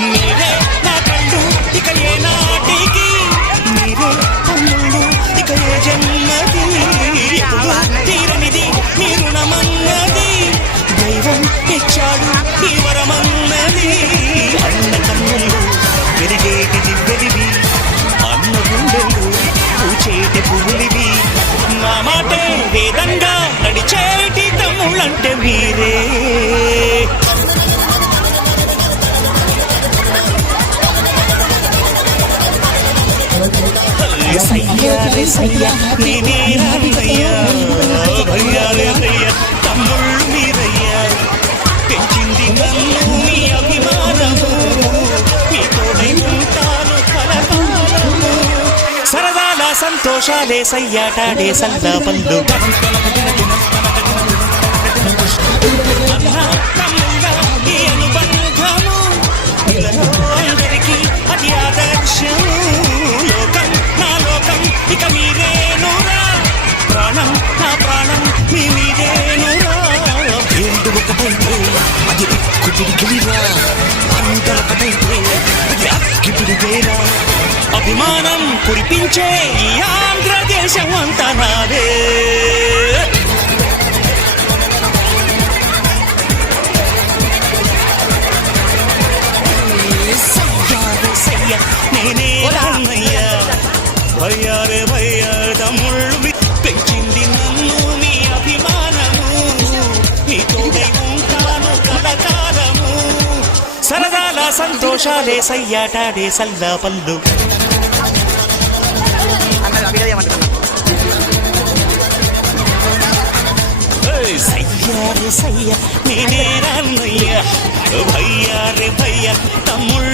మీరే నా కళ్ళు ఇక ఏ నాటికి, మీరే తమ్ముళ్ళు ఇక ఏ జన్మది, ఎప్పుడు తీరనిది మీ రుణమన్నది, దైవం ఇచ్చాడు ఈ వరమన్నది. అన్న కన్నులు పెరిగేటి దివ్వెలివి, అన్న గుండెలు పూచేటి పువ్వులివి, నా మాటే వేదంగా నడిచేటి తమ్ముళ్ళంటే మీరే. సయ్యా రే సయ్యా నేనే రామయ్యా, భయ్యా రే భయ్యా తమ్ముళ్ళు మీరయ్యా, పెంచింది నన్ను మీ అభిమానము, మీ తోడై ఉంటాను కలకాలము. సరదాల సంతోషాలే సయ్యాటాడే సల్లా పళ్ళు, అన్నా తమ్ముళ్ళ ఈ అనుబంధము అందరికీ అది ఆదర్శము. లోకం నా లోకం ఇక మీరేనురా, ప్రాణం నా ప్రాణం మీ మీదేనురా. ఏంటి ఒకటైతే అది కుదిరిగిరిరా, అందరొకటైతే అది అక్కిపిరిగేరా. అభిమానం కురిపించే ఈ ఆంధ్రదేశం అంతా నాదే. నేనే రామయ్యా, భయ్యా రే భయ్యా తమ్ముళ్ళు పెంచింది నన్ను మీ అభిమానము, మీ తోడై ఉంటాను కలకాలము. సరదాల సంతోషాలే సయ్యాటాడే సల్లా పళ్ళు. సయ్యా రే సయ్యా నేనే రామయ్యా, భయ్యా రే భయ్యా తమ్ముళ్ళు